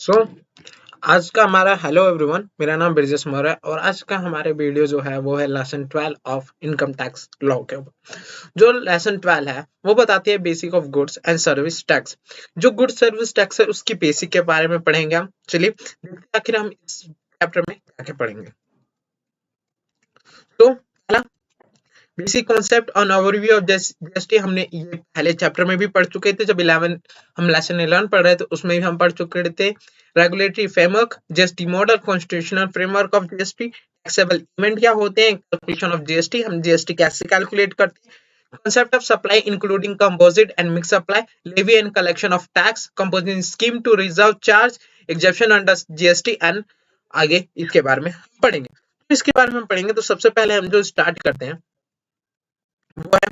सो आज का हमारा हेलो एवरीवन, मेरा नाम ब्रिजेश मौर्य है और आज का हमारे वीडियो जो है वो है lesson 12 of income tax law के ऊपर। जो लेसन 12 है वो बताती है basic of goods and service tax. जो गुड्स सर्विस टैक्स है उसकी बेसिक के बारे में पढ़ेंगे हम। चलिए देखते हैं आखिर हम इस चैप्टर में क्या क्या पढ़ेंगे। तो पहला basic concept on overview of GST हमने ये पहले चैप्टर में भी पढ़ चुके थे। जब 11 हम लेसन 11 पढ़ रहे थे उसमें भी हम पढ़ चुके थे। Regulatory framework, GST model, constitutional framework of GST, taxable event क्या होते हैं, कैलकुलेशन ऑफ जीएसटी, हम जीएसटी कैसे कैलकुलेट करते हैं, concept of supply including composite and mixed supply, levy and collection of tax, compositing scheme to reserve charge, exemption under GST and आगे इसके बारे में पढ़ेंगे। तो इसके बारे में पढ़ेंगे तो सबसे पहले हम जो स्टार्ट करते हैं वो है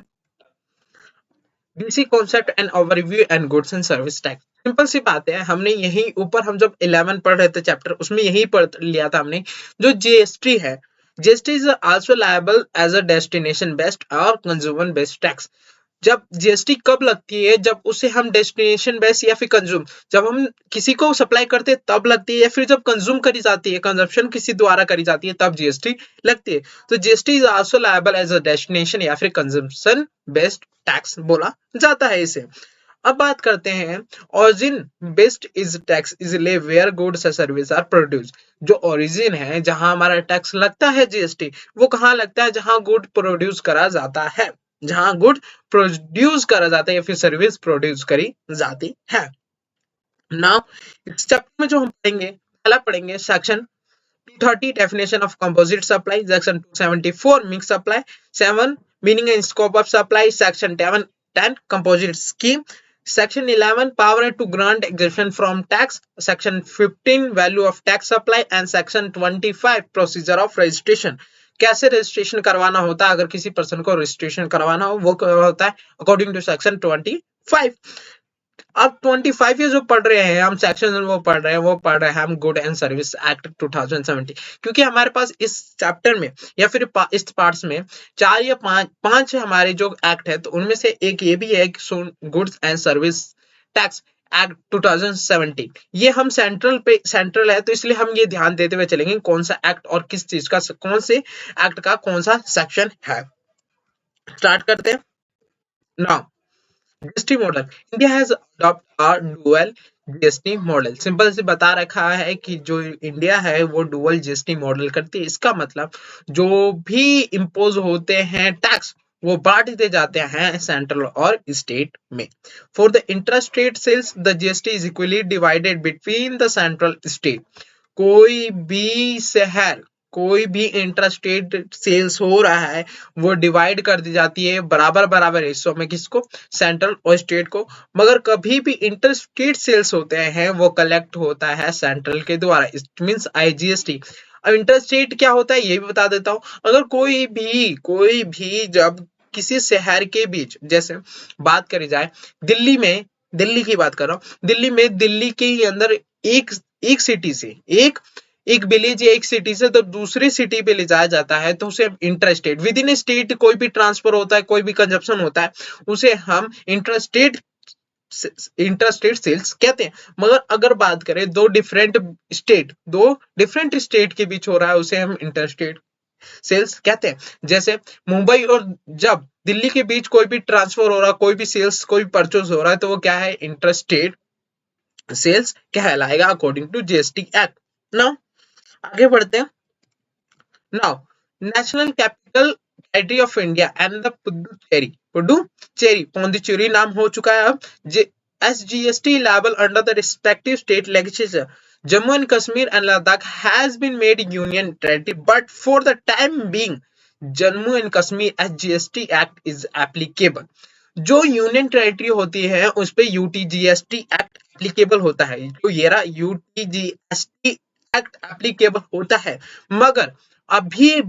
basic concept and overview and goods and service tax. Simple सी बात है, हमने यही ऊपर हम जब 11 पढ़ रहे थे चैप्टर उसमें यही पढ़ लिया था हमने। जो जीएसटी है, GST is also liable as a destination based और कंज्यूमर बेस्ड टैक्स। जब जीएसटी कब लगती है, जब उसे हम डेस्टिनेशन बेस्ड या फिर कंज्यूम, जब हम किसी को सप्लाई करते हैं तब लगती है, या फिर जब कंज्यूम करी जाती है, कंजप्शन किसी द्वारा करी जाती है तब जीएसटी लगती है। तो GST is also liable as a destination या फिर कंजम्पशन बेस्ड टैक्स बोला जाता है इसे। अब बात करते हैं origin based is tax is levied where goods and service are produce. जो ओरिजिन है, जहां हमारा टैक्स लगता है जीएसटी, वो कहाँ लगता है, जहां गुड प्रोड्यूस करा जाता है, जहां गुड प्रोड्यूस करा जाता है या फिर सर्विस प्रोड्यूस करी जाती है। नाउ इस चैप्टर में जो हम पढ़ेंगे, पहला पढ़ेंगे section 230 definition of composite supply, section 274 mixed supply, 7 meaning and scope of supply, section 10 composite scheme, section 11 power to grant exemption from tax, section 15 value of tax supply and section 25 procedure of registration। कैसे registration करवाना होता है, अगर किसी person को registration करवाना हो वो होता है अकॉर्डिंग टू सेक्शन 25। अब 25 ये जो पढ़ रहे हैं हम सेक्शन, वो पढ़ रहे हैं हम गुड एंड सर्विस एक्ट 2070, क्योंकि हमारे पास इस चैप्टर में या फिर इस पार्ट्स में 4 या 5 हमारे जो एक्ट है, तो उनमें से एक ये भी है goods and service tax act 2017। ये हम सेंट्रल है, तो इसलिए हम ये ध्यान देते हुए चलेंगे कौन सा एक्ट और किस चीज का, कौन से एक्ट का कौन सा सेक्शन है। स्टार्ट करते हैं। Now GST model, India has adopt a dual GST model. Simple से बता रखा है कि जो इंडिया है वो डुअल जीएसटी मॉडल करती है। इसका मतलब जो भी इम्पोज होते हैं टैक्स वो बांट दिए जाते हैं सेंट्रल और स्टेट में। For the inter state sales the GST is equally divided between the central state. कोई भी शहर, कोई भी इंटर स्टेट सेल्स हो रहा है वो डिवाइड कर दी जाती है बराबर बराबर हिस्सों में, किसको, सेंट्रल और स्टेट को। मगर कभी भी इंटर स्टेट सेल्स होते हैं वो कलेक्ट होता है सेंट्रल के द्वारा, इट मींस आईजीएसटी। अब इंटर स्टेट क्या होता है ये भी बता देता हूँ। अगर कोई भी जब किसी शहर के बीच, जैसे बात करी जाए दिल्ली की बात कर रहा हूँ, दिल्ली के अंदर एक सिटी से एक विलेज या एक सिटी से तो दूसरी सिटी पे ले जाया जाता है, तो उसे inter state, with in state कोई भी ट्रांसफर होता है, कोई भी कंजप्शन होता है, उसे हम इंटर स्टेट सेल्स कहते हैं। मगर अगर बात करें दो डिफरेंट स्टेट के बीच हो रहा है, उसे हम इंटर स्टेट सेल्स कहते हैं। जैसे मुंबई और जब दिल्ली के बीच कोई भी ट्रांसफर हो रहा है, कोई भी सेल्स, कोई परचेज हो रहा है, तो वो क्या है, इंटर स्टेट सेल्स कहलाएगा according to GST act. Now आगे बढ़ते हैं। Now national capital territory of India and the Puducherry नाम हो चुका है अब SGST level under the respective state legislature. Jammu and Kashmir and Ladakh has been made union territory, but for the time being, Jammu and Kashmir SGST Act is applicable. जो union territory होती है उस पे UTGST act applicable होता है, जो ये रहा यूटीजीएसटी एक्ट एप्लीकेबल होता है। मगर अभी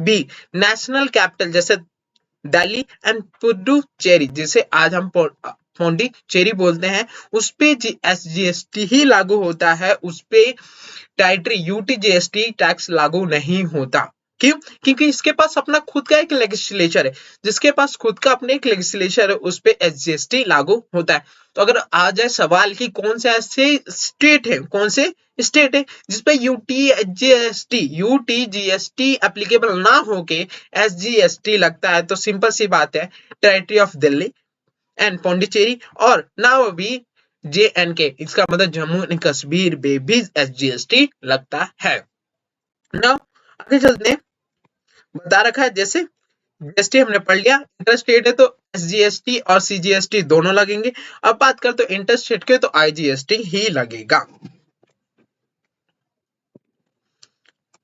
भी नेशनल कैपिटल जैसे दिल्ली एंड पुडुचेरी, जिसे आज हम पौंडीचेरी बोलते हैं, उस पे एसजीएसटी ही लागू होता है, उस पे टेरिटरी यूटीजीएसटी टैक्स लागू नहीं होता। क्यों? क्योंकि इसके पास अपना खुद का एक लेजिस्लेचर है। जिसके पास खुद का अपने एक लेजिस्लेचर है उस पे एसजीएसटी लागू होता है। तो अगर आ जाए सवाल कि कौन से ऐसे स्टेट है, कौन से स्टेट है जिसपे यूटीजीएसटी एप्लीकेबल ना होके एसजीएसटी लगता है, तो सिंपल सी बात है, territory of Delhi and Pondicherry और नाउ अभी JNK, इसका मतलब जम्मू एंड कश्मीर में भी एसजीएसटी लगता है। नाउ आगे चलते हैं। बता रखा है जैसे जीएसटी हमने पढ़ लिया, इंटरस्टेट है तो एसजीएसटी और सीजीएसटी दोनों लगेंगे। अब बात करते हैं इंटरस्टेट के, तो आईजीएसटी ही लगेगा।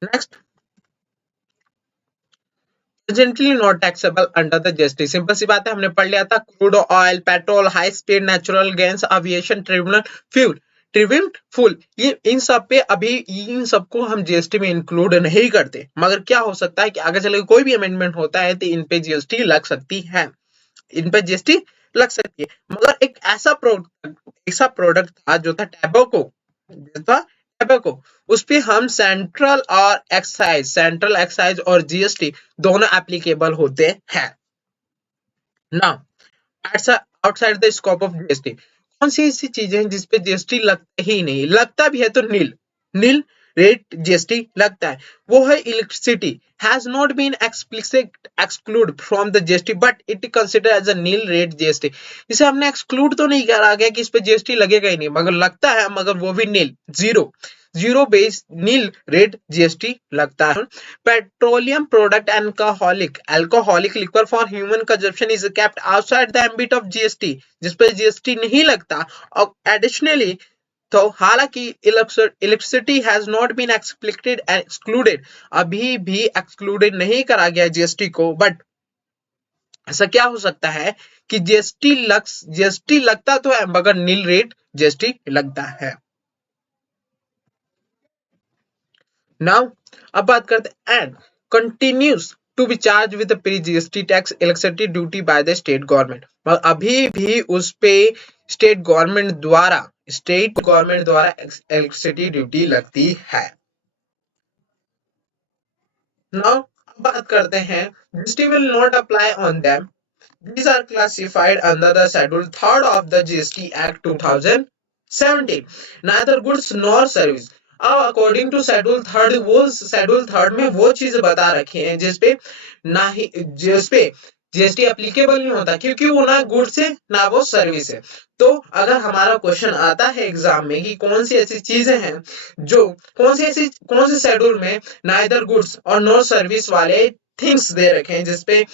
Next, presently not taxable under the GST. Simple सी बात है, हमने पढ़ लिया था crude oil, petrol, high speed natural gas, aviation turbine fuel, turbine fuel, ये इन सब पे अभी इन सबको हम जीएसटी में इंक्लूड नहीं करते, मगर क्या हो सकता है कि आगे चले कोई भी अमेंडमेंट होता है तो इन पे जीएसटी लग सकती है, इन पे जीएसटी लग सकती है। मगर एक ऐसा प्रोडक्ट था जो था टैबेको, जो था टैबेको, उस पे हम सेंट्रल एक्साइज और जीएसटी दोनों एप्लीकेबल होते हैं। Now outside the scope of GST, कौन सी ऐसी चीजें हैं जिसपे जीएसटी लगता ही नहीं, लगता भी है तो नील नील रेट जीएसटी लगता है, वो है electricity, has not been explicit exclude from the GST but it consider as a nil rate GST. इसे हमने एक्सक्लूड तो नहीं करा गया कि इस पे जीएसटी लगेगा ही नहीं, मगर लगता है, मगर वो भी nil, zero zero base nil rate GST लगता है। Petroleum product alcoholic liquor for human consumption is kept outside the ambit of GST, जिस पे जीएसटी नहीं लगता। और एडिशनली, तो हालांकि electricity has not been excluded, अभी भी एक्सक्लूडेड नहीं करा गया जीएसटी को, बट ऐसा क्या हो सकता है कि जीएसटी लगता तो है मगर नील रेट जीएसटी लगता है। नाउ अब बात करते हैं, and continues to be charge with pre GST tax electricity duty by the state government, अभी भी उस पे स्टेट गवर्नमेंट द्वारा इलेक्ट्रिसिटी ड्यूटी लगती है। नाउ बात करते हैं, GST will not apply on them, these are classified under the schedule 3rd of the GST Act 2017, neither goods nor service। अब अकॉर्डिंग टू शेड्यूल थर्ड में वो चीज बता रखी है जिसपे ना ही जिसपे जीएसटी एप्लीकेबल नहीं होता, क्योंकि वो ना गुड्स है ना वो सर्विस है। तो अगर हमारा क्वेश्चन आता है एग्जाम में कि कौन सी ऐसी चीजें हैं जो कौन से शेड्यूल में नाइदर गुड्स और नो सर्विस वाले थिंग्स दे रखे हैं, जिसपे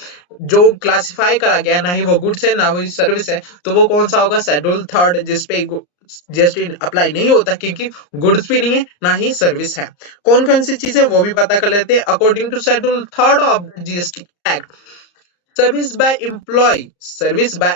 जो क्लासिफाई करा गया ना ही वो गुड्स है ना वो सर्विस है, तो वो कौन सा होगा, शेड्यूल थर्ड, जिसपे जीएसटी अप्लाई नहीं होता क्योंकि गुड्स भी नहीं है ना ही सर्विस है। कौन कौन सी चीजें वो भी पता कर लेते हैं। According to schedule third of the GST act, service by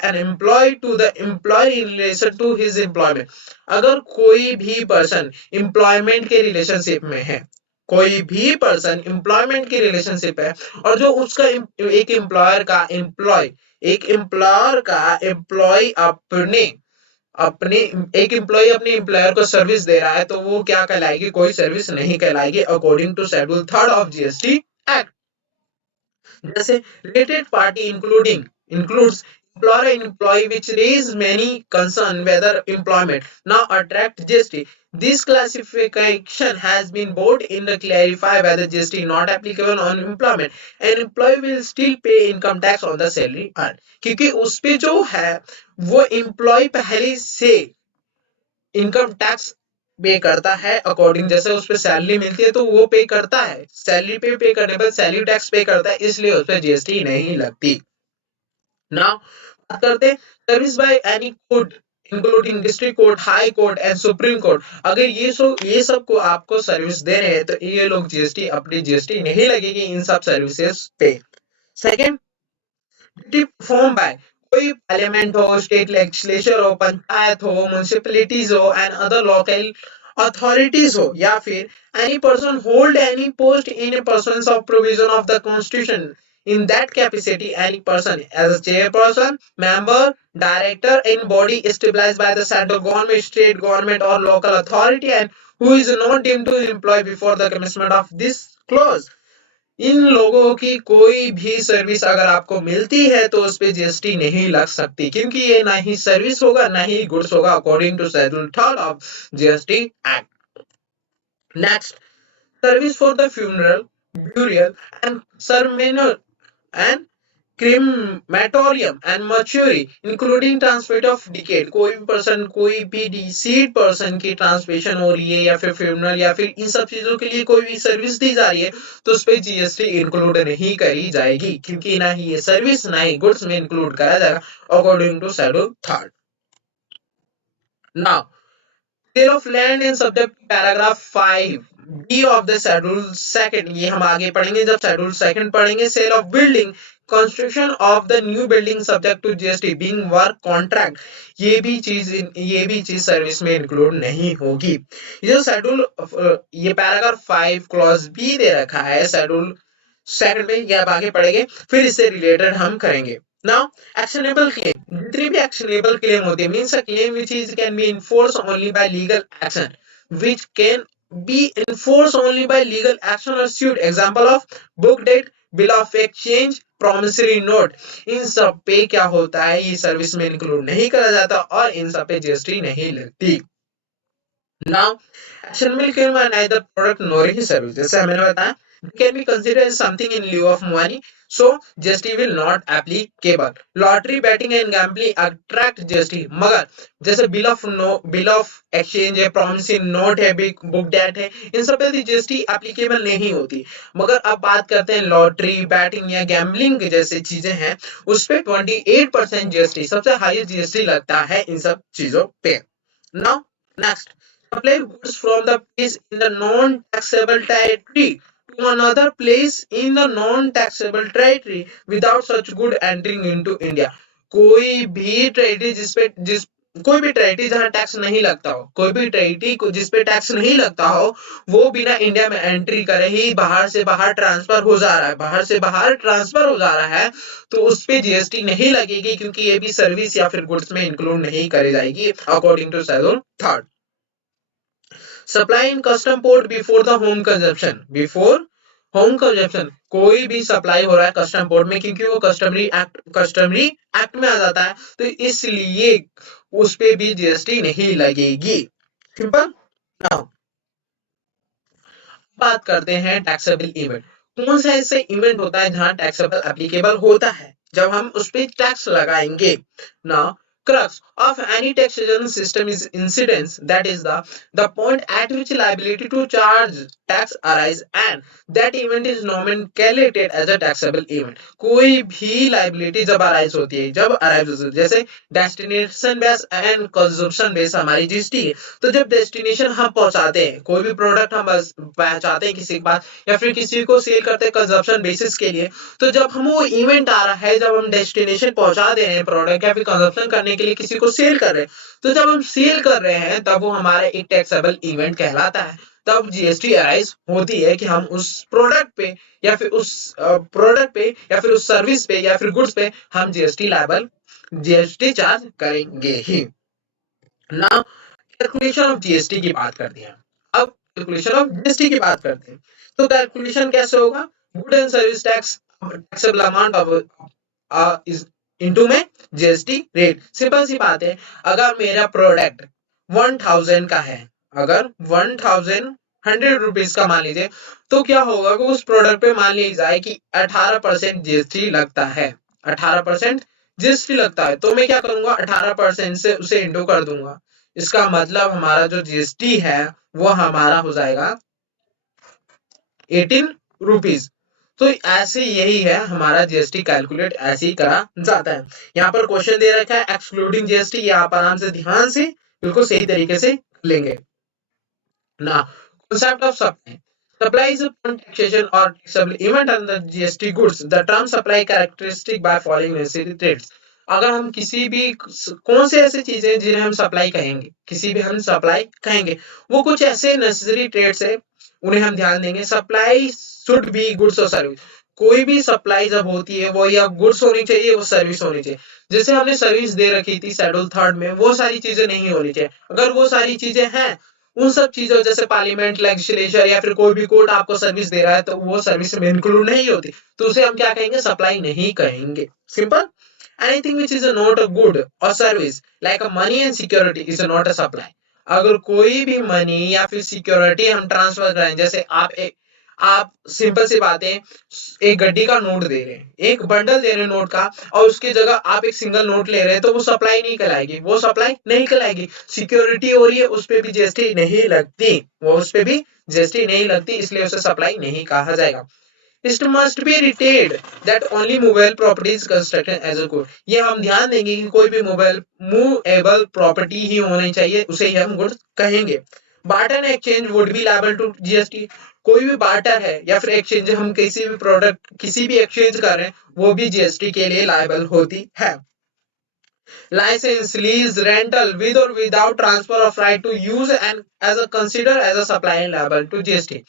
an employ to the employer in relation to his employment, अगर कोई भी पर्सन एम्प्लॉयमेंट के रिलेशनशिप में है, कोई भी पर्सन एम्प्लॉयमेंट की रिलेशनशिप है और जो उसका एक एम्प्लॉयर का एम्प्लॉय अपने एक एम्प्लॉय अपने एम्प्लॉयर को सर्विस दे रहा है, तो वो क्या कहलाएगी, कोई सर्विस नहीं कहलाएगी according to schedule third of GST act. जैसे related party includes employer and employee which raise many concern whether employment now attract GST. This classification has been brought in to clarify whether GST not applicable on employment and employee will still pay income tax on the salary earned, क्योंकि उस पे जो है वो employ पहले से income tax पे करता है, अकॉर्डिंग जैसे उस पे सैलरी मिलती है तो वो पे करता है, सैलरी पे करने पर सैलरी टैक्स पे करता है, इसलिए उस पे जीएसटी नहीं लगती। नाउ बात करते हैं service by any court including district court, high court and supreme court, अगर ये सब को आपको सर्विस दे रहे हैं तो ये लोग जीएसटी अपनी जीएसटी नहीं लगेगी इन सब सर्विसेज पे। सेकंड, ड्यूटी परफॉर्म बाय कोई पार्लियामेंट हो, स्टेट लेजिस्लेचर हो, पंचायत हो, म्युनिसिपैलिटीज हो एंड अदर लोकल authorities हो, या फिर any person hold any post in a persons of provision of the constitution, in that capacity any person as a chairperson, member, director in body established by the central government, state government or local authority and who is not deemed to employ before the commencement of this clause, इन लोगों की कोई भी service अगर आपको मिलती है तो उस पे जीएसटी नहीं लग सकती, क्योंकि ये ना ही सर्विस होगा ना ही गुड्स होगा according to schedule 3 of GST act. Next, service for the funeral, burial and ceremonial and crematorium and mortuary including transport of decade, कोई भी पर्सन, कोई भी डिसीड पर्सन की ट्रांसमिशन हो रही है या फिर फ्यूनरल या फिर इन सब चीजों के लिए कोई भी सर्विस दी जा रही है तो उस पर जीएसटी इंक्लूड नहीं करी जाएगी, क्योंकि ना ही ये सर्विस ना ही गुड्स में इंक्लूड करा जाएगा according to schedule 3। Now, sale of land in subject paragraph 5 B of the schedule second, ये हम आगे पढ़ेंगे जब शेड्यूल सेकंड पढ़ेंगे। Sale of building, construction of the new building subject to GST being work contract, ये भी चीज service में इंक्लूड नहीं होगी। ये जो शेड्यूल, ये पैराग्राफ 5 क्लॉज बी दे रखा है शेड्यूल सेकंड में, ये आप आगे पढ़ेंगे, फिर इससे रिलेटेड हम करेंगे। Now, actionable claim, जितनी भी actionable claim होती है means a claim which is can be enforced only by legal action, which can be enforced only by legal action or suit, example of book debt, bill of exchange, promissory note, इन सब पे क्या होता है, ये service में include नहीं करा जाता और इन सब पे जीएसटी नहीं लगती। Now, actionable claim are neither product nor he service, जैसे मैंने बताया, can be considered as something in lieu of money, so GST will not applicable. Lottery, betting and gambling attract GST, मगर जैसे बिल ऑफ एक्सचेंज है, promissory note है, book date है, इन सब पे जीएसटी एप्लीकेबल नहीं होती। मगर अब बात करते हैं लॉटरी, बैटिंग या गैम्बलिंग जैसे चीजें हैं, उस पे 28% जीएसटी, सबसे हाईएस्ट जीएसटी लगता है इन सब चीजों पे। Now next, supply goods from the place in the non-taxable territory to another place in the non-taxable territory without such good entering into India, कोई भी टेरिटरी कोई भी टेरिटरी जहां टैक्स नहीं लगता हो, कोई भी टेरिटरी को जिस पे टैक्स नहीं लगता हो, वो बिना इंडिया में एंट्री करे ही बाहर से बाहर ट्रांसफर हो जा रहा है, बाहर से बाहर ट्रांसफर हो जा रहा है, तो उस पे जीएसटी नहीं लगेगी, क्योंकि ये भी सर्विस या फिर गुड्स में इंक्लूड नहीं करी जाएगी according to schedule 3। Supply in custom port before the home consumption, before home consumption, कोई भी सप्लाई हो रहा है कस्टम पोर्ट में, क्योंकि वो कस्टमरी एक्ट में आ जाता है, तो इसलिए उस पे भी जीएसटी नहीं लगेगी। सिंपल। नाउ बात करते हैं टैक्सेबल इवेंट, कौन सा ऐसे इवेंट होता है जहां टैक्सेबल एप्लीकेबल होता है, जब हम उस पे टैक्स लगाएंगे ना। Crux of any taxation system is incidence, that is the point at which liability to charge tax arise and that event is nomenclated as a taxable event, कोई भी liability जब arise होती है, जब arise होती है, जैसे destination based and consumption based हमारी जीएसटी है, तो जब डेस्टिनेशन हम पहुंचाते हैं, कोई भी प्रोडक्ट हम पहुंचाते हैं किसी के पास या फिर किसी को सेल करते हैं कंजप्शन बेसिस के लिए, तो जब हम वो इवेंट आ रहा है, जब हम डेस्टिनेशन पहुंचा दे रहे हैं प्रोडक्ट या फिर कंजप्शन करने के लिए किसी को सेल कर रहे हैं, तो जब हम सेल कर रहे हैं तब वो हमारा एक टैक्सेबल इवेंट कहलाता है, तब जीएसटी अराइज होती है कि हम उस प्रोडक्ट पे या फिर उस प्रोडक्ट पे या फिर उस सर्विस पे या फिर गुड्स पे हम जीएसटी चार्ज करेंगे ही। नाउ कैलकुलेशन ऑफ जीएसटी की बात करते हैं, अब कैलकुलेशन ऑफ जीएसटी की बात करते हैं, तो कैलकुलेशन कैसे होगा, good and service tax taxable amount of is into में जीएसटी रेट। सिंपल सी बात है, अगर मेरा प्रोडक्ट 1000 का है, अगर 1000 रुपीज का मान लीजिए, तो क्या होगा कि उस प्रोडक्ट पे मान लीजिए जाए कि 18% जीएसटी लगता है, 18% जीएसटी लगता है, तो मैं क्या करूंगा 18% से उसे इंटू कर दूंगा, इसका मतलब हमारा जो जीएसटी है वो हमारा हो जाएगा 18 रुपीज। तो ऐसे यही है हमारा जीएसटी कैलकुलेट ऐसे ही करा जाता है। यहाँ पर क्वेश्चन दे रखा है एक्सक्लूडिंग जीएसटी, ये आप आराम से ध्यान से बिल्कुल सही तरीके से लेंगे ना। Concept of supply, supply is taxation or taxable event under GST goods, the term supply characteristic by following necessary traits। अगर हम किसी भी कौन से ऐसे चीजें जिन्हें हम सप्लाई कहेंगे, किसी भी हम सप्लाई कहेंगे, वो कुछ ऐसे नेसेसरी ट्रेड्स है, उन्हें हम ध्यान देंगे। सप्लाई शुड बी गुड्स और सर्विस, कोई भी सप्लाई जब होती है वो या गुड्स होनी चाहिए वो सर्विस होनी चाहिए। जैसे हमने सर्विस दे रखी थी शेड्यूल 3 में, वो सारी चीजें नहीं होनी चाहिए, अगर वो सारी चीजें हैं उन सब चीजों जैसे पार्लियामेंट, लेजिस्लेचर या फिर कोई भी कोर्ट आपको सर्विस दे रहा है तो वो सर्विस में इंक्लूड नहीं होती, तो उसे हम क्या कहेंगे, सप्लाई नहीं कहेंगे। Simple. Anything which is not a good or service like a money and security is not a supply. अगर कोई भी मनी या फिर सिक्योरिटी हम ट्रांसफर करें, जैसे आप सिंपल सी बात है, एक गड्डी का नोट दे रहे हैं, एक बंडल दे रहे हैं नोट का, और उसकी जगह आप एक सिंगल नोट ले रहे हैं, तो वो सप्लाई नहीं कहलाएगी, वो सप्लाई नहीं कहलाएगी। सिक्योरिटी हो रही है, उस पे भी जीएसटी नहीं लगती, वो उस पे भी जीएसटी नहीं लगती, इसलिए उसे सप्लाई नहीं कहा जाएगा। It must be retained that only movable property is constructed as a good। ये हम ध्यान देंगे कि कोई भी मूवेबल प्रॉपर्टी ही होनी चाहिए, उसे ही हम गुड्स कहेंगे। Barter and exchange would be liable to GST. कोई भी बार्टर है या फिर एक्सचेंज, हम किसी भी प्रोडक्ट किसी भी एक्सचेंज कर रहे हैं, वो भी जीएसटी के लिए लायबल होती है। License, lease, rental with or without transfer of right to use and as a consider as a supply and liable to GST।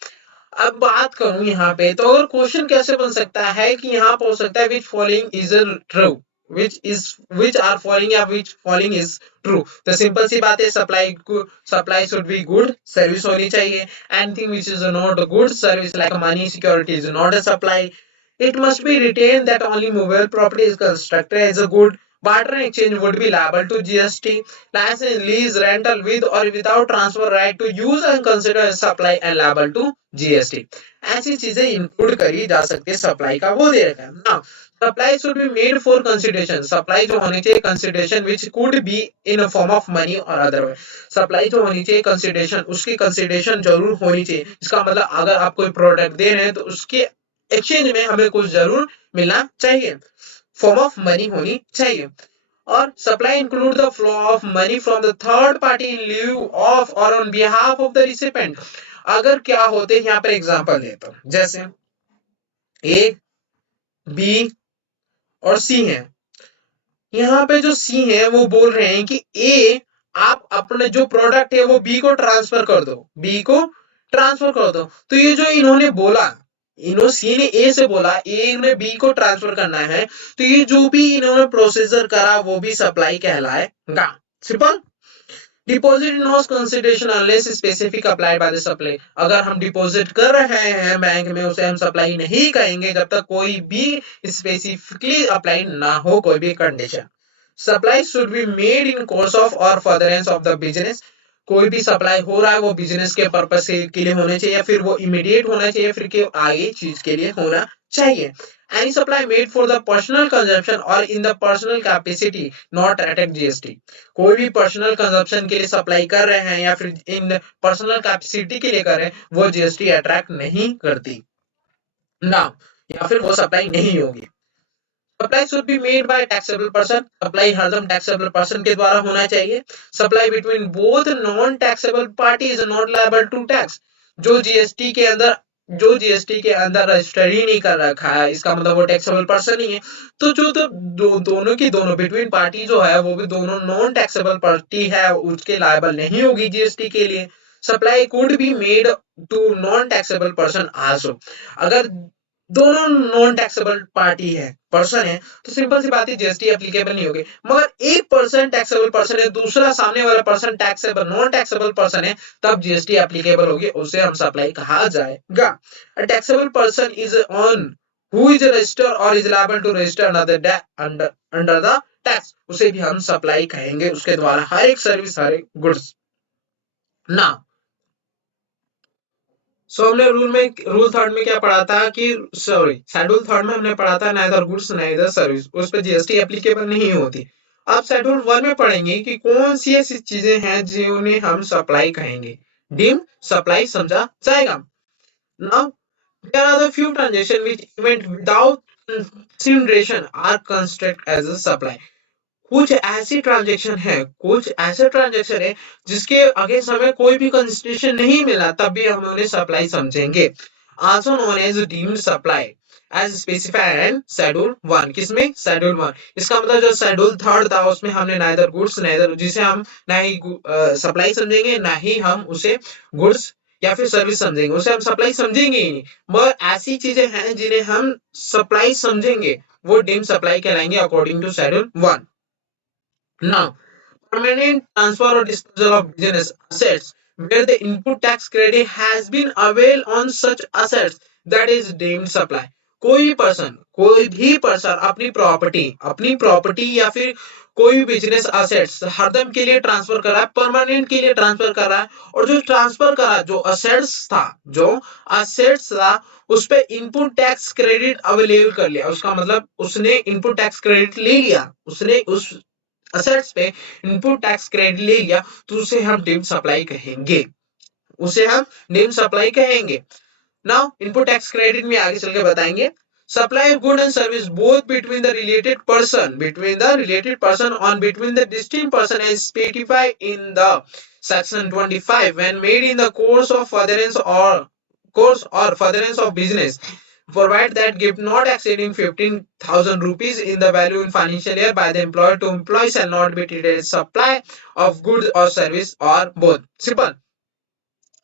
अब बात करूं यहाँ पे, तो अगर क्वेश्चन कैसे बन सकता है कि यहाँ पर हो सकता है which following is true, which are following या which following is true। तो सिंपल सी बात है, supply should be good, service होनी चाहिए। Anything which is not a good service like money security is not a supply। It must be retained that only movable property is constructed as a good। Barter and exchange would be liable to GST। License, lease, rental with or without transfer right to use and consider as supply and liable to GST। ऐसी चीजें include करी जा सकती है, supply का वो दे रखा है ना। Supply should be made for consideration. Supply जो होनी चाहिए consideration which could be in a form of money और अदरवाइज। सप्लाई जो होनी चाहिए कंसिडरेशन, उसकी कंसिडरेशन जरूर होनी चाहिए। इसका मतलब अगर आप कोई प्रोडक्ट दे रहे हैं तो उसके एक्सचेंज में हमें कुछ जरूर मिलना चाहिए, फॉर्म ऑफ मनी होनी चाहिए। और supply include the flow of money from the third party in lieu of or on behalf of the recipient. अगर क्या होते हैं, यहाँ पर एग्जांपल देता हूं, जैसे ए, बी और सी है। यहाँ पे जो सी है वो बोल रहे हैं कि ए, आप अपने जो प्रोडक्ट है वो बी को ट्रांसफर कर दो, बी को ट्रांसफर कर दो। तो ये जो इन्होंने बोला, सी ने ए से बोला, ए ने बी को ट्रांसफर करना है, तो ये जो भी इन्होंने प्रोसीजर करा वो भी सप्लाई कहलाएगा। Simple. Deposit no consideration unless specific applied by the supply. अगर हम डिपॉजिट कर रहे हैं बैंक में, उसे हम सप्लाई नहीं कहेंगे जब तक कोई भी स्पेसिफिकली अप्लाइड ना हो कोई भी condition. Supply should be made in course of और फर्दरेंस ऑफ द बिजनेस। कोई भी सप्लाई हो रहा है वो बिजनेस के पर्पस के लिए होना चाहिए, या फिर वो इमीडिएट होना चाहिए, फिर के आगे चीज के लिए होना चाहिए। Any supply made for the personal consumption or in the personal capacity not attract GST। कोई भी पर्सनल कंजप्शन के लिए सप्लाई कर रहे हैं या फिर इन पर्सनल कैपेसिटी के लिए कर रहे हैं, वो जीएसटी अट्रैक्ट नहीं करती ना, या फिर वो सप्लाई नहीं होगी। Supply should be made by taxable person. Supply हरदम टैक्सेबल पर्सन के द्वारा होना चाहिए। Supply between both non taxable party is not liable to tax. जो जीएसटी के अंदर रजिस्टर ही नहीं कर रखा है, इसका मतलब वो टैक्सेबल पर्सन ही है। तो दोनों की दोनों बिटवीन पार्टी जो है वो भी दोनों नॉन टैक्सेबल पार्टी है, उसके लायबल नहीं होगी जीएसटी के लिए। Supply could be made to non taxable person also. अगर दोनों नॉन टैक्सेबल पार्टी है, पर्सन है, तो सिंपल सी बात है जीएसटी एप्लीकेबल नहीं होगी। मगर एक पर्सन टैक्सेबल पर्सन है, दूसरा सामने वाला person taxable non taxable person है, तब जीएसटी एप्लीकेबल होगी, उसे हम सप्लाई कहा जाएगा। A taxable person is on who is register or is liable to register under the tax, उसे भी हम सप्लाई कहेंगे, उसके द्वारा हर एक सर्विस, हर एक गुड्स ना। हमने रूल थर्ड में क्या पढ़ा था कि शेड्यूल थर्ड में हमने पढ़ा था नाइदर गुड्स नाइदर सर्विस, उस पर जीएसटी एप्लीकेबल नहीं होती। अब शेड्यूल वन में पढ़ेंगे कि कौन सी ऐसी चीजें हैं जिन्हें हम सप्लाई कहेंगे, डीम्ड सप्लाई समझा जाएगा। Now there are the few transaction which event without consideration are construct as a supply. कुछ ऐसे ट्रांजैक्शन है जिसके अगेंस्ट हमें कोई भी कंसिडरेशन नहीं मिला, तब भी हम उन्हें सप्लाई समझेंगे। Also known as deemed supply as specified in schedule 1। किसमें? शेड्यूल 1। इसका मतलब जो शेड्यूल थर्ड था उसमें हमने नाइदर गुड्स नाइदर, जिसे हम ना ही सप्लाई समझेंगे ना ही हम उसे गुड्स या फिर सर्विस समझेंगे, उसे हम सप्लाई समझेंगे ही नहीं। मगर ऐसी चीजें हैं जिन्हें हम सप्लाई समझेंगे, वो डीम्ड सप्लाई कहलाएंगे according to schedule 1। Now, permanent transfer or disposal of business assets where the input tax credit has been availed on such assets that is deemed supply. कोई भी पर्सन अपनी प्रॉपर्टी या फिर कोई भी बिजनेस असेट्स हरदम के लिए ट्रांसफर कर रहा है, परमानेंट के लिए ट्रांसफर कर रहा है, और जो ट्रांसफर करा जो असेट्स था उस पे इनपुट टैक्स क्रेडिट अवेलेबल कर लिया, उसका मतलब उसने इनपुट टैक्स क्रेडिट ले लिया, उसने उस असेट्स पे इनपुट टैक्स क्रेडिट ले लिया, तो उसे हम डीम्ड सप्लाई कहेंगे, उसे हम डीम्ड सप्लाई कहेंगे। नाउ इनपुट टैक्स क्रेडिट में आगे चल के बताएंगे supply of good and service both between the related person on between the distinct person as specified in the section 25 when made in the course or furtherance of business, provide that gift not exceeding 15,000 rupees in the value in financial year by the employer to employee shall not be treated as supply of goods or service or both. Simple.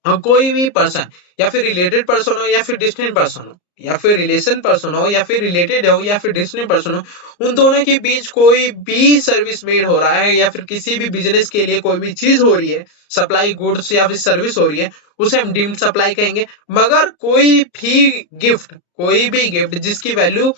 कोई भी person या फिर related person हो या फिर distinct person हो या फिर रिलेशन पर्सन हो या फिर रिलेटेड हो या फिर डिस्टिंक्ट पर्सन हो, उन दोनों के बीच कोई भी सर्विस मेड हो रहा है या फिर किसी भी बिजनेस के लिए कोई भी चीज हो रही है, सप्लाई गुड्स या फिर सर्विस हो रही है, उसे हम डीम्ड सप्लाई कहेंगे। मगर कोई भी गिफ्ट जिसकी वैल्यू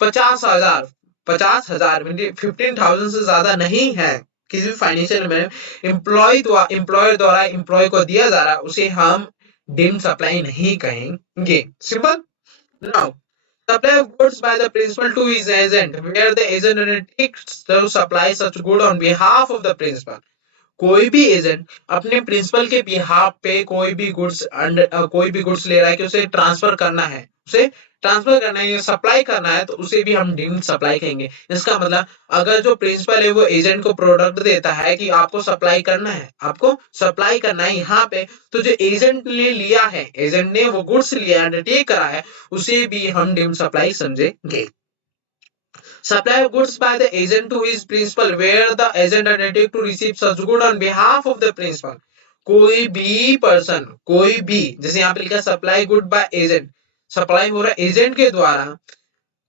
50,000 15,000 से ज्यादा नहीं है, किसी भी फाइनेंशियल में एम्प्लॉयर द्वारा एम्प्लॉय को दिया जा रहा है, उसे हम डीम्ड सप्लाई नहीं कहेंगे। Simple. Now supply of goods by the principal to his agent where the agent undertakes to supply such good on behalf of the principal. कोई भी एजेंट अपने प्रिंसिपल के बिहाफ पे कोई भी गुड्स ले रहा है कि उसे ट्रांसफर करना है या सप्लाई करना है, तो उसे भी हम डीम्ड सप्लाई कहेंगे। इसका मतलब अगर जो प्रिंसिपल है वो एजेंट को प्रोडक्ट देता है कि आपको सप्लाई करना है यहाँ पे, तो जो एजेंट ने वो गुड्स लिया, अंडरटेक करा है, उसे भी हम डीम्ड सप्लाई समझेंगे। Supply of goods by the agent to his principal where the agent undertake to receive such good on behalf of the principal. कोई भी जैसे यहाँ पे लिखा supply good by agent, supply हो रहा है एजेंट के द्वारा,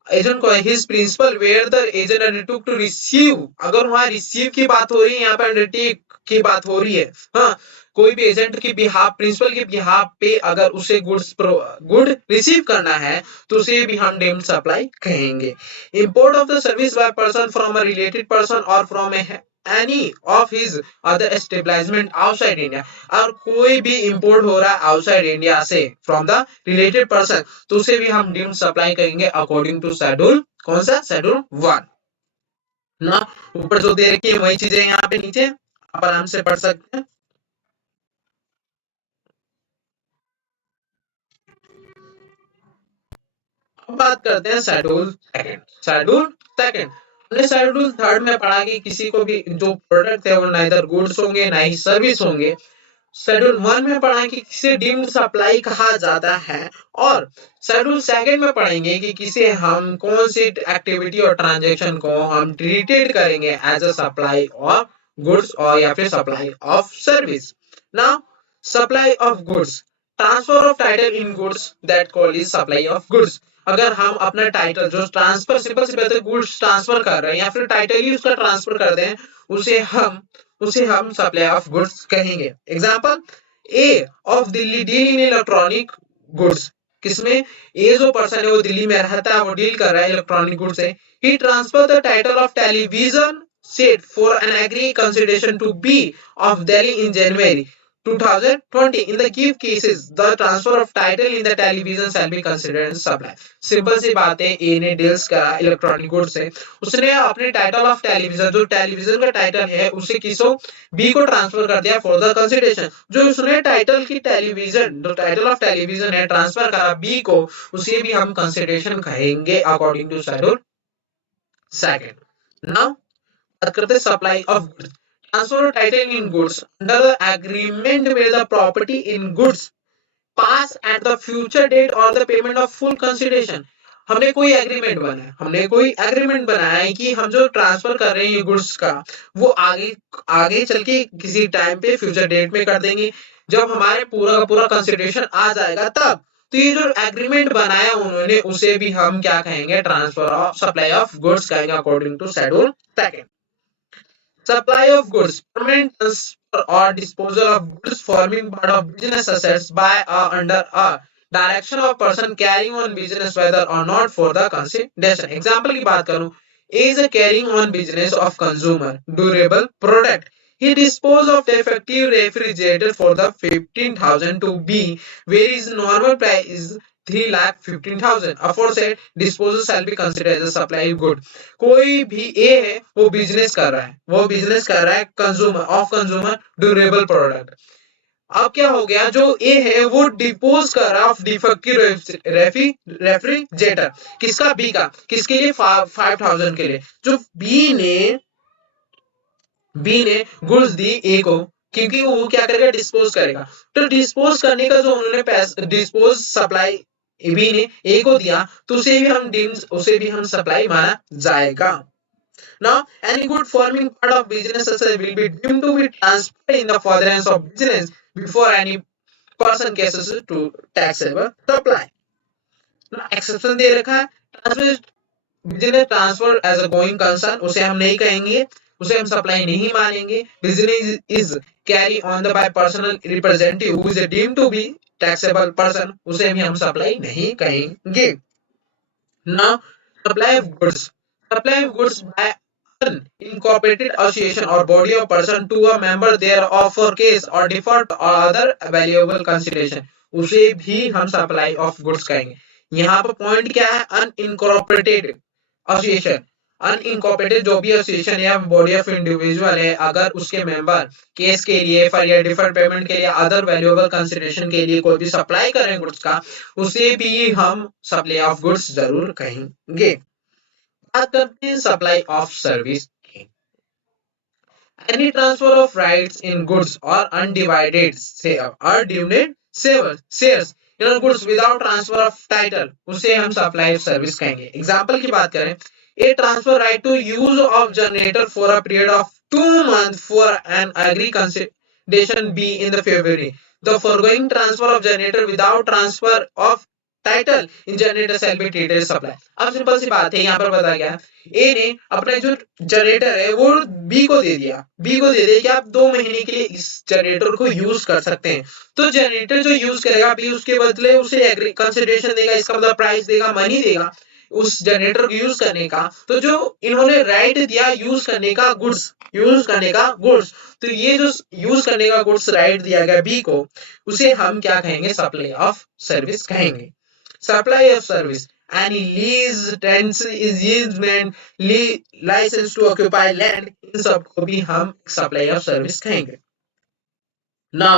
एजेंट को his principal where the agent undertook to receive, अगर वहां रिसीव की बात हो रही है, यहाँ पे अंडरटेक की बात हो रही है। हाँ, कोई भी एजेंट के बिहाफ, प्रिंसिपल के बिहाफ पे अगर उसे गुड रिसीव करना है, तो उसे भी हम डीम्ड सप्लाई कहेंगे। Import of the service by person from a related person और from any of his other establishment outside India, और कोई भी इंपोर्ट हो रहा है आउटसाइड इंडिया से फ्रॉम द रिलेटेड पर्सन, तो उसे भी हम डीम्ड सप्लाई कहेंगे अकॉर्डिंग टू शेड्यूल, कौन सा शेड्यूल 1 ना। ऊपर जो दे रखी है वही चीजें यहाँ पे नीचे आप आराम से पढ़ सकते हैं। अब बात करते हैं शेड्यूल सेकंड। हमने शेड्यूल थर्ड में पढ़ा कि किसी को भी जो प्रोडक्ट है वो नाइदर गुड्स होंगे ना ही सर्विस होंगे। शेड्यूल 1 में पढ़ा कि किसे डीम्ड सप्लाई कहा जाता है, और शेड्यूल सेकंड में पढ़ेंगे कि किसे हम कौन सी एक्टिविटी और ट्रांजैक्शन को हम ट्रीटेड करेंगे as a supply of goods और या फिर supply of service. Now supply of goods, transfer of title in goods that called is supply of goods. अगर हम अपना टाइटल जो ट्रांसफर सिंपल सी बात है गुड्स ट्रांसफर कर रहे हैं या फिर टाइटल ही उसका ट्रांसफर कर दें, उसे हम सप्लाई ऑफ गुड्स कहेंगे। Example, A of Delhi deal in electronic goods, किसमें ए जो पर्सन है वो दिल्ली में रहता है, वो डील कर रहा है इलेक्ट्रॉनिक गुड्स से। He transfer the title of television set for an agree consideration to be of Delhi in January 2020. In the given cases, the transfer of title in the television shall be considered as supply. Simple सी बात है, ए ने deals करा electronic goods से, उसने अपने title of television, जो television का टाइटल है, उसे किसो बी को ट्रांसफर कर दिया फॉर द कंसिडरेशन। जो उसने टाइटल ऑफ टेलीविजन है ट्रांसफर करा बी को, उसे भी हम कंसिडरेशन कहेंगे according to schedule second. Now बात करते हैं supply of goods. Transfer of title in goods under the agreement where the property in goods pass at the future date or the payment of full consideration. हमने कोई agreement बनाया है कि हम जो ट्रांसफर कर रहे हैं ये गुड्स का, वो आगे चल के किसी टाइम पे फ्यूचर डेट में कर देंगे, जब हमारे पूरा का पूरा कंसिडरेशन आ जाएगा तब। तो ये जो एग्रीमेंट बनाया उन्होंने, उसे भी हम क्या कहेंगे, transfer of supply of goods कहेंगे according to schedule second. Supply of goods, permanent transfer or disposal of goods forming part of business assets by or under a direction of person carrying on business whether or not for the consideration. Example की बात करूं, A is a carrying on business of consumer durable product. He disposed of defective refrigerator for the 15,000 to B, where his normal price is 3,15,000. Aforesaid disposal shall be considered as a supply good. कोई भी ए है वो business कर रहा है, consumer of consumer durable product. अब क्या हो गया, जो ए है वो डिपोज कर रहा है ऑफ डिफेक्टिव रेफ्रिजरेटर. किसका? बी का. किसके लिए? 5,000 के लिए. जो बी ने गुड्स दी ए को, क्योंकि वो क्या करेगा? डिस्पोज करेगा. तो डिस्पोज करने का जो उन्होंने डिस्पोज सप्लाई बी ने ए को दिया, तो उसे भी हम सप्लाई माना जाएगा. Now, any good forming part of business asset will be deemed to be transferred in the furtherance of business before any person cases to taxable supply. Now, exception दे रखा है. Business transfer as a going concern, उसे हम नहीं कहेंगे, उसे हम supply नहीं मानेंगे. Business is carry on the by personal representative who is deemed to be taxable person, उसे भी हम सप्लाई नहीं कहेंगे. Now supply of goods by an incorporated association or body of person to a member thereof for case or default or other valuable consideration, उसे भी हम supply of goods कहेंगे. यहाँ पर पॉइंट क्या है? Unincorporated association. अनइनकॉर्पोरेटेड जो भी एसोसिएशन या बॉडी ऑफ इंडिविजुअल है, अगर उसके मेंबर केस के लिए फॉर या डिफर्ड पेमेंट के लिए अदर वैल्यूएबल कंसिडरेशन के लिए कोई भी सप्लाई करें गुड्स का, उसे भी हम सप्लाई ऑफ गुड्स जरूर कहेंगे. बात करते हैं सप्लाई ऑफ सर्विस की. Any transfer of rights in goods or undivided shares in goods without transfer of title, उसे हम सप्लाई ऑफ सर्विस कहेंगे. एग्जांपल की बात करें, a transfer right to use of generator for a period of 2 months for an agree consideration be in the February. The foregoing transfer of generator without transfer of title in generator shall be treated supply. अब simple सी बात है, यहाँ पर बताया गया ए ने अपना जो जनरेटर है वो बी को दे दिया कि आप 2 महीने के लिए इस जनरेटर को यूज कर सकते हैं. तो जनरेटर जो यूज करेगा बी, उसके बदले उसे कंसिडरेशन देगा, इसका मतलब प्राइस देगा, मनी देगा उस जनरेटर को यूज करने का. तो जो इन्होंने राइट दिया यूज करने का गुड्स, तो ये जो यूज करने का गुड्स राइट दिया गया बी को, उसे हम क्या कहेंगे? सप्लाई ऑफ सर्विस कहेंगे. Supply of service. Any lease, tenancy, easement, license to occupy land, इन सब को भी हम supply of service कहेंगे. Now,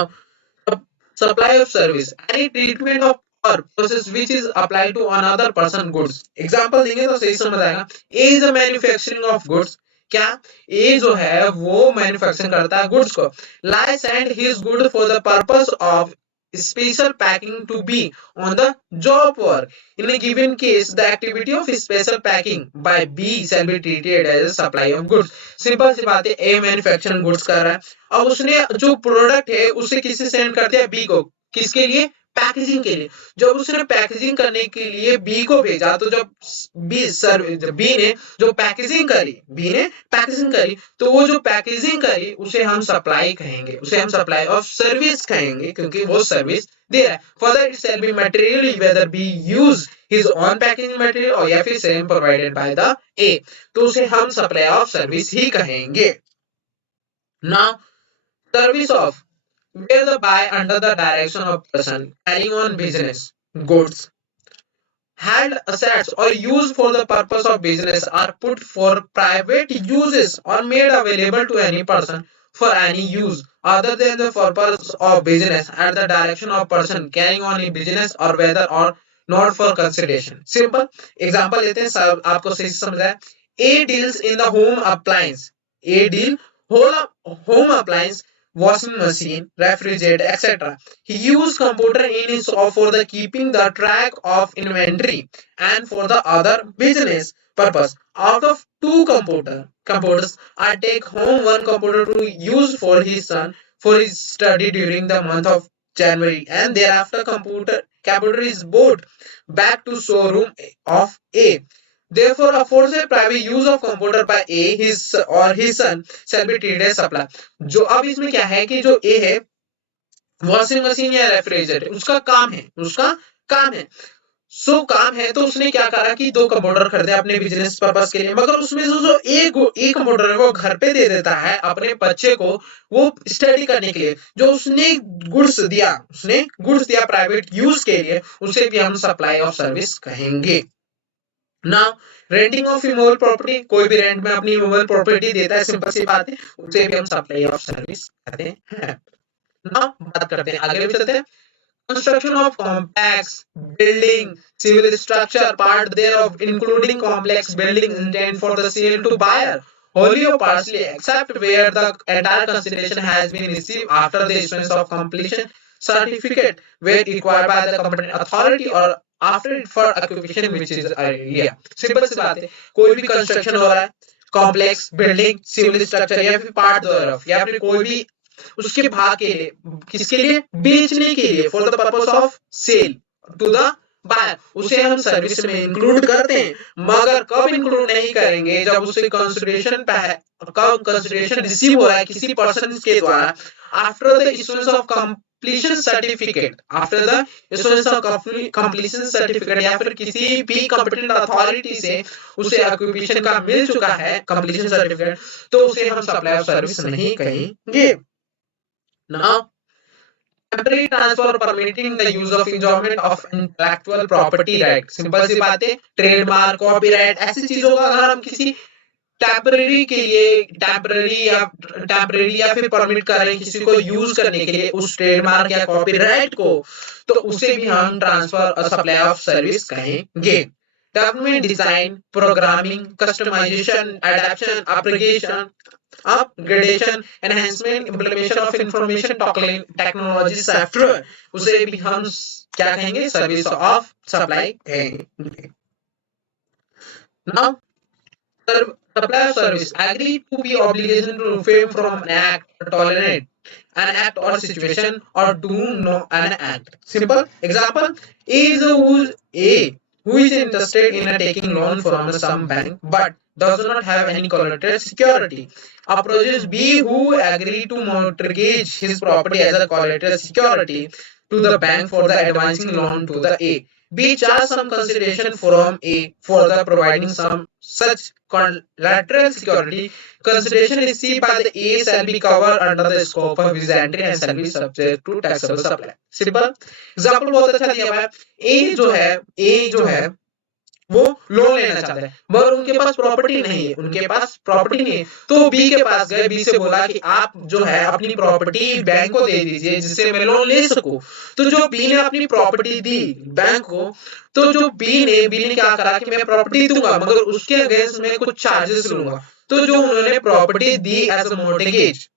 supply of service. Any treatment of or process which is applied to another person goods. Example देंगे तो सही समझ आएगा. A is a manufacturing of goods. क्या? A जो है वो मैन्युफैक्चरिंग करता है गुड्स को. Lies and his good for the purpose of special packing to be on the job work. In a given case, the activity of special packing by B shall be treated as a supply of goods. Simple सी बात है, A manufacturing goods कर रहा है, अब उसने जो product है उसे किसे सेंड कर दिया? बी को. किसके लिए? पैकेजिंग के लिए. जब उसने पैकेजिंग करने के लिए बी को भेजा, तो जब बी ने जो पैकेजिंग करी, तो वो जो पैकेजिंग करी उसे हम सप्लाई कहेंगे, उसे हम सप्लाई ऑफ सर्विस कहेंगे, क्योंकि वो सर्विस दे रहा है. Further it shall be material whether be use his on packaging material और या फिर same provided by the A, तो उसे हम सप्लाई ऑफ सर्विस ही कहेंगे. Now service of, where the buy under the direction of person carrying on business goods held assets or used for the purpose of business are put for private uses or made available to any person for any use other than the purpose of business at the direction of person carrying on in business or whether or not for consideration. Simple example लेते हैं, सब आपको सही से समझ आए. A deals in the home appliance. Home appliance, washing machine, refrigerator, etc. He used computer in his shop for the keeping the track of inventory and for the other business purpose. Out of 2 computers, I take home 1 computer to use for his son for his study during the month of January, and thereafter computer is brought back to showroom of A. Therefore, aforesaid private use of computer by A, his or his son shall be treated as supply. जो अब इसमें क्या है कि जो A है washing machine या refrigerator उसका काम है काम है तो उसने क्या करा कि 2 कंप्यूटर खरीदे अपने बिजनेस पर्पस के लिए, मगर उसमें जो एक कंप्यूटर है वो घर पे दे देता है अपने बच्चे को वो स्टडी करने के लिए। जो उसने गुड्स दिया प्राइवेट यूज के लिए, उसे भी हम सप्लाई ऑफ सर्विस कहेंगे। Now renting of immovable property, कोई भी रेंट में अपनी इमोबल प्रॉपर्टी देता है, सिंपल सी बात है, उसे भी हम सप्लाई ऑफ सर्विस कहते हैं। नाउ बात करते हैं, आगे भी चलते हैं। Construction of complex building, civil structure, part thereof, including complex building intended for the sale to buyer, wholly or partially, except where the entire consideration has been received after the issuance of completion certificate, where required by the competent authority or after it for occupation which is area. Simple सी बात है, कोई भी construction हो रहा है, complex building, civil structure या फिर पार्ट thereof या फिर कोई भी उसके भाग के लिए, किसके लिए, बेचने के लिए, for the purpose of sale to the buyer, उसे हम सर्विस में इंक्लूड करते हैं। मगर कब इंक्लूड नहीं करेंगे, जब उसे कंसिडरेशन रिसीव हो रहा है किसी पर्सन के द्वारा after the issuance of completion certificate, या फिर किसी भी कॉम्पिटेंट अथॉरिटी से उसे ऑक्यूपेशन का मिल चुका है कंप्लीशन सर्टिफिकेट, तो उसे हम सप्लाई ऑफ सर्विस नहीं कहेंगे। Now, temporary transfer permitting the use of enjoyment of intellectual property right, simple सी बात है, ट्रेडमार्क, कॉपीराइट, ऐसी चीजों का अगर हम किसी टेम्पररी या फिर परमिट कर रहे हैं किसी को यूज करने के लिए उस ट्रेडमार्क या कॉपीराइट को, तो उसे भी हम ट्रांसफर सप्लाई ऑफ सर्विस कहेंगे। Development, design, programming, customization, adaption, upgradation, enhancement, implementation of information technology software, उसे भी हम क्या कहेंगे, सर्विस ऑफ सप्लाई कहेंगे। Now supply of service, agree to be obligation to refrain from an act, tolerate an act or situation, or do no an act. Simple example, A who is interested in taking loan from some bank but does not have any collateral security, approaches B who agree to mortgage his property as a collateral security to the bank for the advancing loan to the A. B charge some consideration from A for the providing some such collateral security. Consideration received by the A shall be covered under the scope of his entry and shall be subject to taxable supply. Simple example बहुत अच्छा दिया हुआ है। A जो है वो loan लेना चाहता है मगर उनके पास प्रॉपर्टी नहीं है, तो बी के पास गए, बी से बोला कि आप जो है अपनी प्रॉपर्टी बैंक को दे दीजिए जिससे मैं लोन ले सकूं। तो जो बी ने अपनी प्रॉपर्टी दी बैंक को, तो जो बी ने क्या करा कि मैं प्रॉपर्टी दूंगा मगर उसके अगेंस्ट में कुछ चार्जेस लूंगा। तो जो उन्होंने प्रॉपर्टी दी एज अ मोर्टगेज,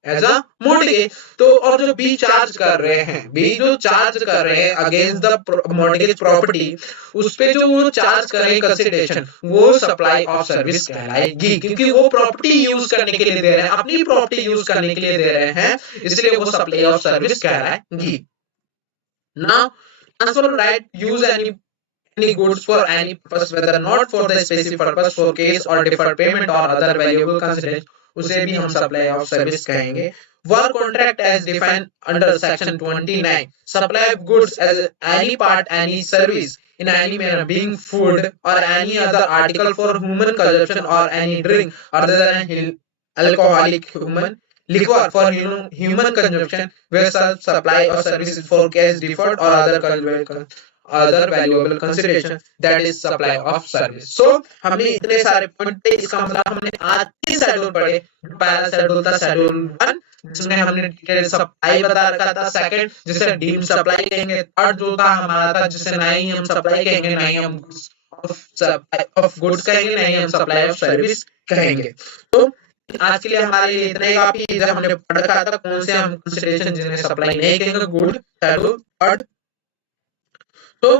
तो और जो बी चार्ज कर रहे हैं अगेंस्ट द मोर्टगेज प्रॉपर्टी, उस पे जो वो चार्ज कर रहे हैं कंसिडरेशन, वो सप्लाई ऑफ सर्विस कहलाएगी, क्योंकि वो प्रॉपर्टी यूज करने के लिए दे रहे हैं, अपनी प्रॉपर्टी यूज करने के लिए दे रहे हैं, इसलिए वो सप्लाई ऑफ सर्विस कहलाएगी। Now transfer right use any goods for any purpose, whether not for the specific purpose, for case or deferred payment or other valuable consideration, उसे भी हम supply of service कहेंगे। Work contract as defined under section 29, supply of goods as any part, any service in any manner, being food or any other article for human consumption or any drink other than alcoholic human liquor for human consumption, where such supply or service is for case deferred or other valuable consideration, that is supply of service. So हमने इतने सारे point पे, इसका मतलब हमने आज 3 schedule पढ़े। पहला शेड्यूल था शेड्यूल 1 जिसमें हमने डिटेल सप्लाई बता रखा था, सेकंड जिसे डीम सप्लाई कहेंगे, थर्ड जो था हमारा था जिसे ना ही हम सप्लाई कहेंगे ना ही हम ऑफ गुड्स कहेंगे ना ही हम सप्लाई ऑफ सर्विस कहेंगे। तो आज के लिए हमारे लिए इतना ही काफी। इधर हमने पढ़ रखा था कौन से हम कंसीडरेशन जिन्हें सप्लाई नहीं कहेंगे, गुड, शेड्यूल, थर्ड, तो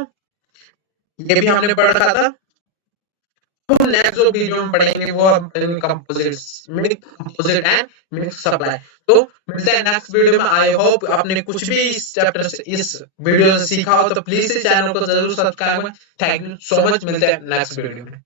ये भी हमने पढ़ रखा था। तो नेक्स्ट जो वीडियो में पढ़ेंगे वो हम कंपोजिट एंड मिक्स सप्लाई। तो मिलते हैं नेक्स्ट वीडियो में। आई होप आपने कुछ भी इस चैप्टर से, इस वीडियो से सीखा हो, तो प्लीज इस चैनल को जरूर सब्सक्राइब करें। थैंक यू सो मच, मिलते हैं नेक्स्ट वीडियो में।